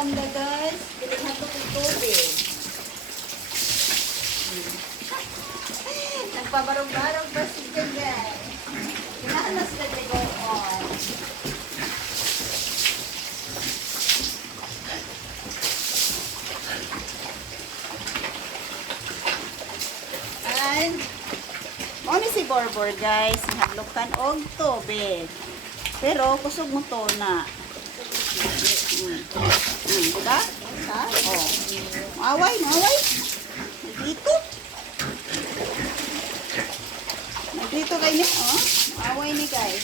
banda guys. Biling na ito ng tubig. Nagpabarong-barong pa siya guys. Kinahalas na siya go on. And, mo si Borbor guys. Nahadlokan og tubig. Pero, kusog mo to na. Diba? Ha? Oh. Maway. Dito. Dito kayo ni. Oh. Maway ni guys.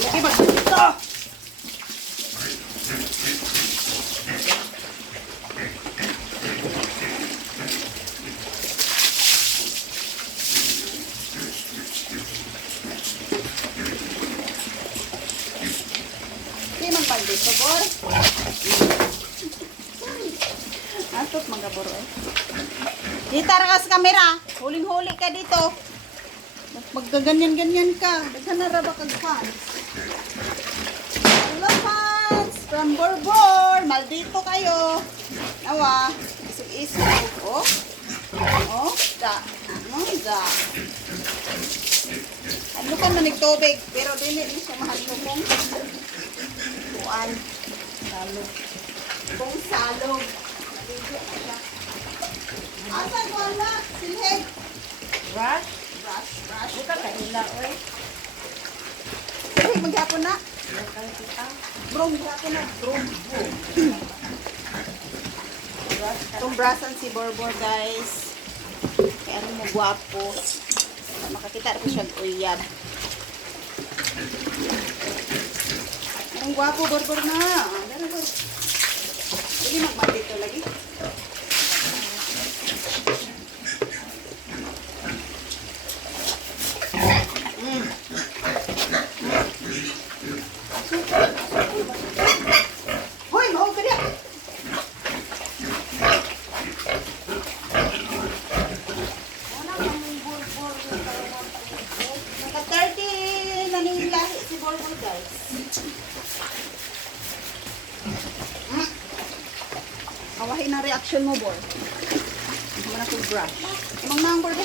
Lagi dito. Dito, Bor. Atot, mga Bor. Dito, ka sa camera. Huling-huli ka dito. Magkaganyan-ganyan ka. Daghan na raba kag fans. Hello, fans. From Borbor. Maldito kayo. Nawa. Isog-isog. Oh. Oh. Da. Ano? Da. Ano ka manig tubig. Pero dili siya mahalumong. Buwan. Salog. Kung salog. Asan ko na? Silhig. Brush? Brush. Buka kanila, oy. Silhig, maghapon na. Bukan kita. Brong, maghapon na. Brong. Itong brushan si Borbor, guys. Kaya ano mo, guwapo. Makakita rin siya uyab. Ang guwapo, Borbor na. Dara, Bor. Hindi magmaldito lagi. Hoy, mahog ka niya. Naka-30 na nilahi si Borbor, guys. Awahin na reaction mo, Bor. Ako na itong brush. Imang na ang Bor,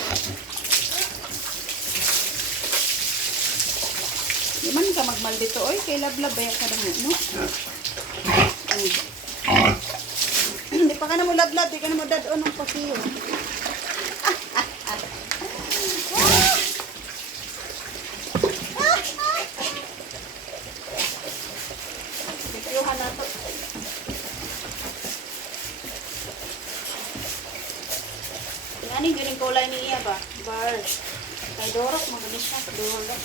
di man ka magmaldito, oy. Kay lablab, baya ka na mo, no? Di pa ka na mo lablab, di ka na mo dadon ng pasiyo. Ayuhan na to. Ano yung kulay ni iya ba? Bar. Kay Dorok, magalis siya. Dorok.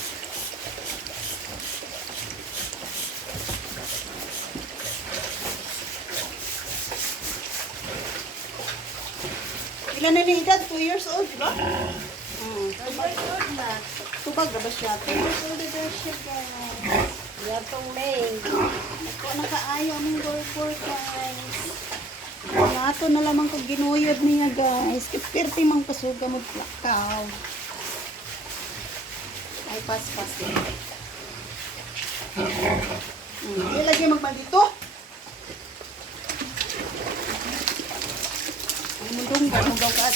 Ilan na ni edad? 2 years old, ba? Tubag na ba siya? 2 years old na siya, guys. Yatong May. Ako nakaayaw ng Borbor, guys. Nato na lamang kong ginuyod niya, guys. Kipirti mang kasuga mo plakaw. Ay, pas-pas din. Ilagay magmaldito. Mundong ka, mundong ka.